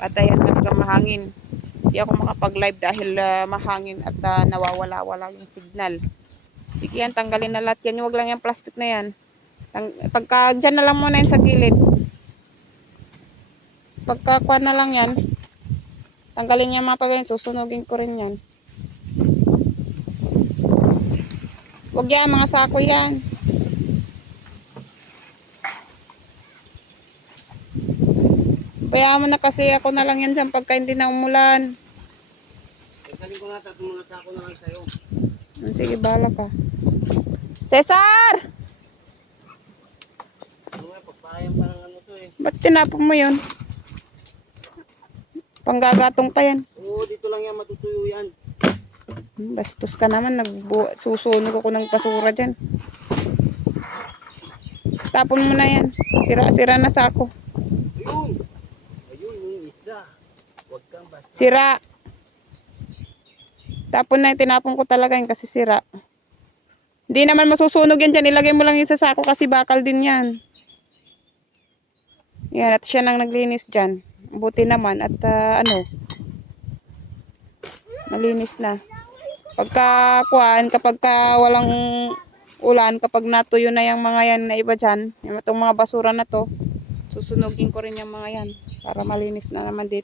Patayan talaga mahangin. Hindi ako makapag-live dahil mahangin at nawawala-wala yung signal. Sige yan, tanggalin na lahat yan. Huwag lang yung plastic na yan. Pagka dyan na lang muna yan sa gilid. Pagkakuha na lang yan. Tanggalin niya mga pagkain. Susunugin ko rin yan. Huwag yan, mga sako yan. Bayaan mo na kasi ako na lang yan dyan pagka hindi na umulan. Tanggalin ko na tatong mga sako na lang sa'yo. Sige, bahala ka. Cesar! Ano nga, pagpahayang pa ng ano to eh. Ba't tinapon mo yun? Panggagatong pa yan. Oo, dito lang yan, matutuyo yan. Bastos ka naman, susunog ako ng basura dyan. Tapon mo na yan. Sira-sira na sako. Ayun! Ayun, yung isda. Huwag kang basta. Sira. Tapon na, tinapon ko talaga yun kasi sira. Hindi naman masusunog yan dyan. Ilagay mo lang yung sa sako kasi bakal din yan. Yan, at siya nang naglinis dyan. Buti naman at malinis na. Pagka kuhaan, kapag walang ulan, kapag natuyo na yung mga yan na iba dyan, yung itong mga basura na to, susunugin ko rin yung mga yan para malinis na naman dito.